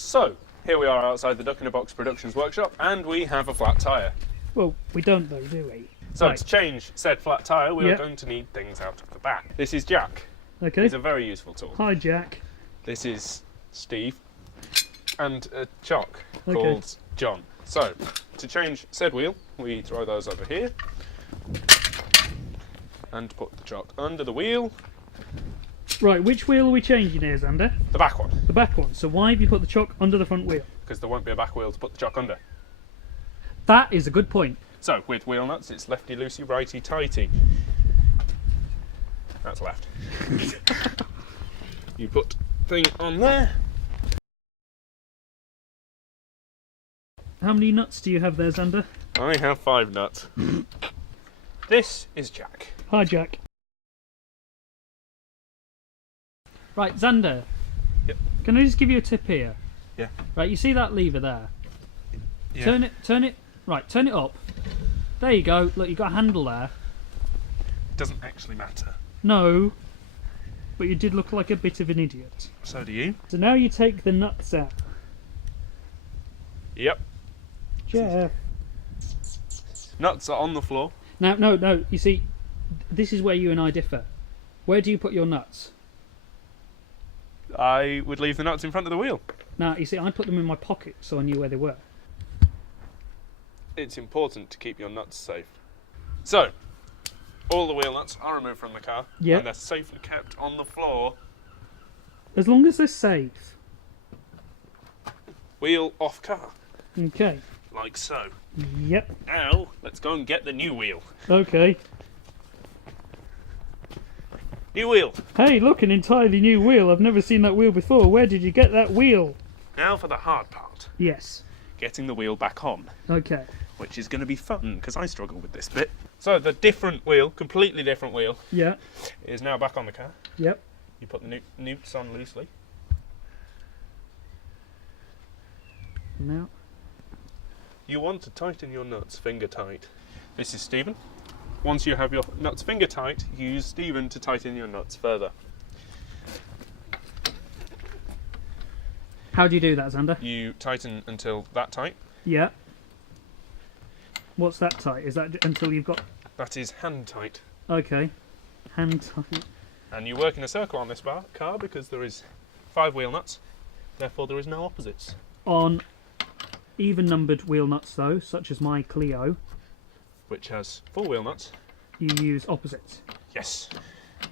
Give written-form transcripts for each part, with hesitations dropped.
So, here we are outside the Duck in a Box Productions workshop, and we have a flat tyre. Well, we don't though, do we? So Right. to change said flat tyre, we are Yep. going to need things out of the back. This is Jack. Okay. He's a very useful tool. Hi, Jack. This is Steve, and a chock Okay. called John. So, to change said wheel, we throw those over here, and put the chock under the wheel. Right, which wheel are we changing here, Xander? The back one, The back one. So why have you put the chock under the front wheel? because there won't be a back wheel to put the chock under. That is a good point. So, with wheel nuts, it's lefty loosey, righty tighty. That's left. You put thing on there. How many nuts do you have there, Xander? I have 5 nuts. This is Jack. Hi, Jack. Right, Xander. Yep. Can I just give you a tip here? Yeah. Right, you see that lever there? Yeah. Turn it up. There you go. Look, you've got a handle there. It doesn't actually matter. No, but you did look like a bit of an idiot. So do you. So now you take the nuts out. Yep. Jeff. Nuts are on the floor. Now, no, you see, this is where you and I differ. Where do you put your nuts? I would leave the nuts in front of the wheel. Now, you see, I put them in my pocket so I knew where they were. It's important to keep your nuts safe. So, all the wheel nuts are removed from the car, Yep. and they're safely kept on the floor. As long as they're safe. Wheel off car, Okay. like so. Yep. Now, let's go and get the new wheel. Okay. New wheel. Hey, look, an entirely new wheel. I've never seen that wheel before. Where did you get that wheel? Now for the hard part. Yes. Getting the wheel back on, Okay. which is going to be fun, because I struggle with this bit. So the different wheel, completely different wheel, Yeah. is now back on the car. Yep. You put the newts on loosely. Now. You want to tighten your nuts finger tight. This is Stephen. Once you have your nuts finger tight, use Stephen to tighten your nuts further. How do you do that, Xander? You tighten until that tight. Yeah. What's that tight? Is that until you've got... That is hand tight. Okay. Hand tight. And you work in a circle on this car because there is 5 wheel nuts. Therefore there is no opposites. On even-numbered wheel nuts, though, such as my Clio, Which has 4 wheel nuts. you use opposites. Yes.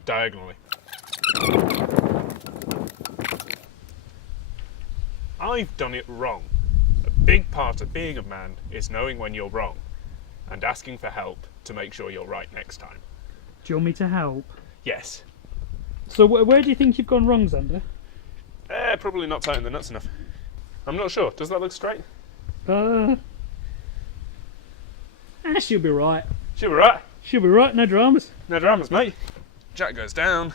Diagonally. I've done it wrong. A big part of being a man is knowing when you're wrong and asking for help to make sure you're right next time. Do you want me to help? Yes. So where do you think you've gone wrong, Xander? Probably not tightening the nuts enough. I'm not sure. Does that look straight? She'll be right. Should be right. She'll be right, no dramas. No dramas, mate. Jack goes down.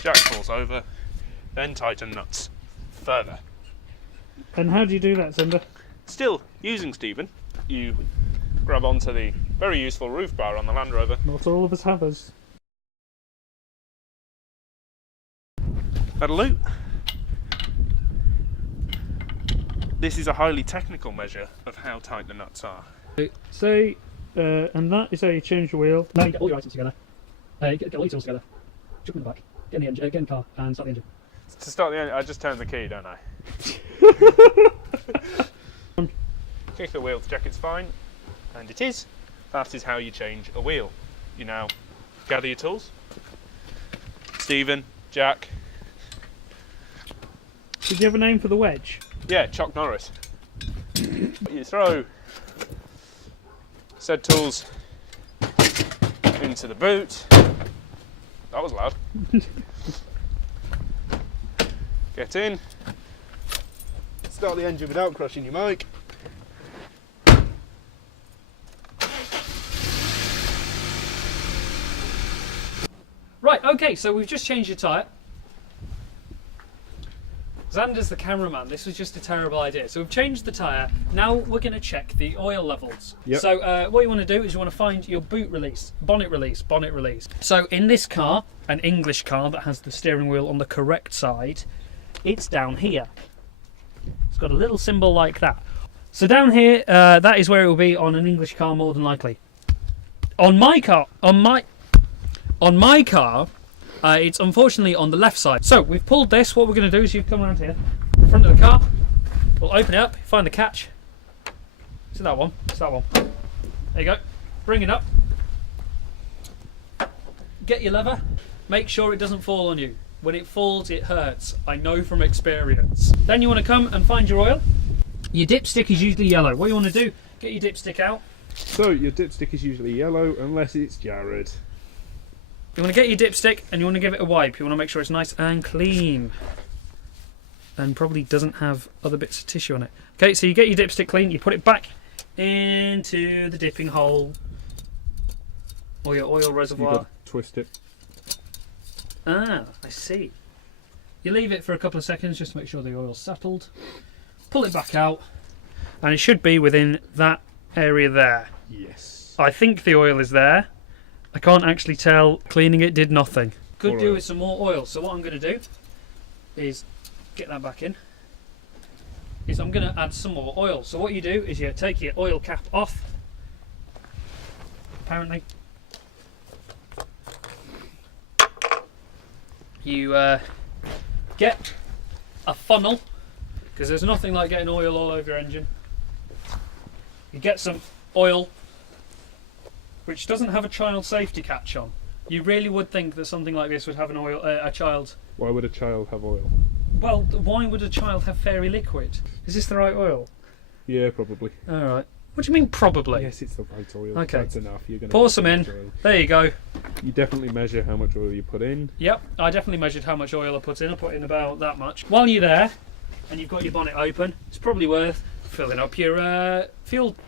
Jack falls over. Then tighten nuts. Further. And how do you do that, Xander? Still using Stephen, you grab onto the very useful roof bar on the Land Rover. Not all of us have us. That'll do. This is a highly technical measure of how tight the nuts are. So, and that is how you change the wheel. Now you get all your items together. Get all your tools together. Chuck them in the back. Get in the engine, get in the car, and start the engine. To start the engine, I just turn the key, don't I? Kick the wheel to check it's fine, and it is. That is how you change a wheel. You now gather your tools. Stephen, Jack. Did you have a name for the wedge? Yeah, Chuck Norris. You throw said tools into the boot. That was loud. Get in. Start the engine without crushing your mic. Right, okay, so we've just changed the tyre. Xander's the cameraman. This was just a terrible idea. So we've changed the tyre. Now we're going to check the oil levels. Yep. So what you want to do is you want to find your boot release, bonnet release. So in this car, an English car that has the steering wheel on the correct side, it's down here. got a little symbol like that. So down here, that is where it will be on an English car, more than likely. On my car, it's unfortunately on the left side. So we've pulled this. What we're going to do is you come around here, front of the car. We'll open it up, find the catch. Is it that one? It's that one. There you go. Bring it up. Get your lever. Make sure it doesn't fall on you. When it falls, it hurts. I know from experience. Then you want to come and find your oil. Your dipstick is usually yellow. What you want to do, get your dipstick out. So your dipstick is usually yellow unless it's Jared. You want to get your dipstick and you want to give it a wipe. You want to make sure it's nice and clean. And probably doesn't have other bits of tissue on it. Okay, so you get your dipstick clean, you put it back into the dipping hole. Or your oil reservoir. You've got to twist it. Ah, I see. You leave it for a couple of seconds just to make sure the oil's settled. Pull it back out. And it should be within that area there. Yes. I think the oil is there. I can't actually tell. Cleaning it did nothing. Could do with some more oil. So what I'm going to do is get that back in. I'm going to add some more oil. So what you do is you take your oil cap off. Apparently. You get a funnel, because there's nothing like getting oil all over your engine. You get some oil, which doesn't have a child safety catch on. You really would think that something like this would have an oil, a child. Why would a child have oil? Well, why would a child have fairy liquid? Is this the right oil? Yeah, probably. All right. What do you mean probably? Yes, it's the right oil. Okay. That's enough. You're gonna pour some in. There you go. You definitely measure how much oil you put in. Yep, I definitely measured how much oil I put in. I put in about that much. While you're there, and you've got your bonnet open, it's probably worth filling up your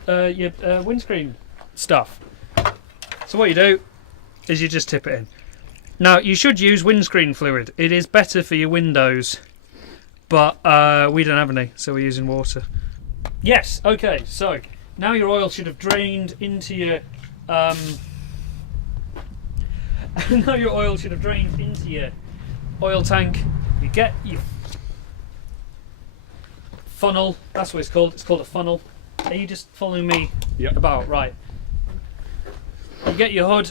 windscreen stuff. So what you do is you just tip it in. Now you should use windscreen fluid. It is better for your windows, but we don't have any, so we're using water. Yes. Okay. So now your oil should have drained into your. Now your oil should have drained into your oil tank. You get your funnel. That's what it's called. It's called a funnel. Are you just following me about? Right. You get your hood.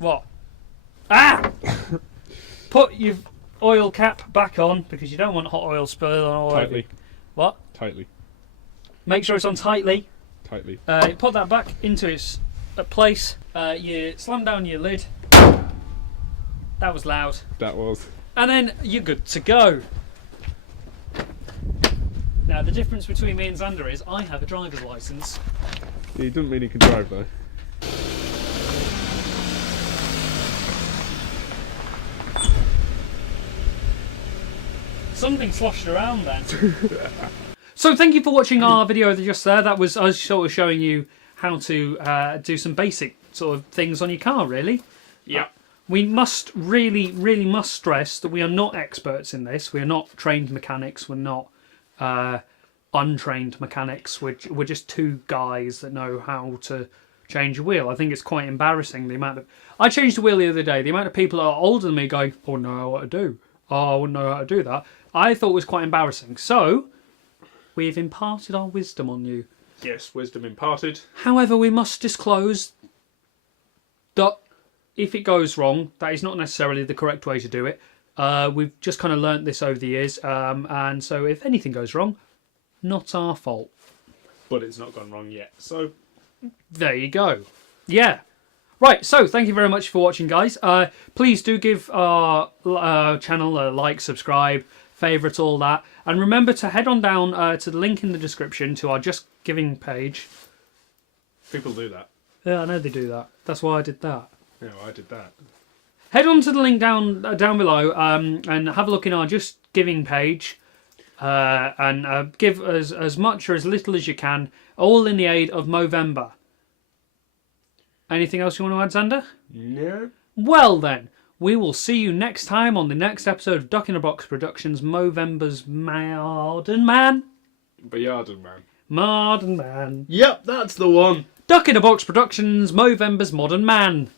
What? Ah! Put your oil cap back on because you don't want hot oil spilling on all over. Tightly. What? Tightly. Make sure it's on tightly. Tightly. Put that back into its place. You slam down your lid. That was loud. That was. And then you're good to go. Now the difference between me and Xander is I have a driver's license. Yeah, you doesn't mean you can drive though. Something sloshed around then. So thank you for watching our video just there. That was us sort of showing you how to do some basic sort of things on your car, really. Yeah. We must really must stress that we are not experts in this. We are not trained mechanics. We're not untrained mechanics. We're just two guys that know how to change a wheel. I think it's quite embarrassing the amount of... I changed a wheel the other day. The amount of people that are older than me going, oh, I wouldn't know what to do. Oh, I wouldn't know how to do that. I thought it was quite embarrassing. So, we've imparted our wisdom on you. Yes, wisdom imparted. However, we must disclose that if it goes wrong, that is not necessarily the correct way to do it. We've just kind of learnt this over the years. And so if anything goes wrong, not our fault. But it's not gone wrong yet. So, there you go. Yeah. Right, so thank you very much for watching, guys. Please do give our channel a like, subscribe, favourite, all that. And remember to head on down to the link in the description to our Just Giving page. people do that. Yeah, I know they do that. That's why I did that. Yeah, I did that. Head on to the link down below and have a look in our Just Giving page. And give us as much or as little as you can, all in the aid of Movember. Anything else you want to add, Xander? No. Well then, we will see you next time on the next episode of Duck in a Box Productions, Movember's Modern Man. Modern Man. Modern Man. Yep, that's the one. Duck in a Box Productions, Movember's Modern Man.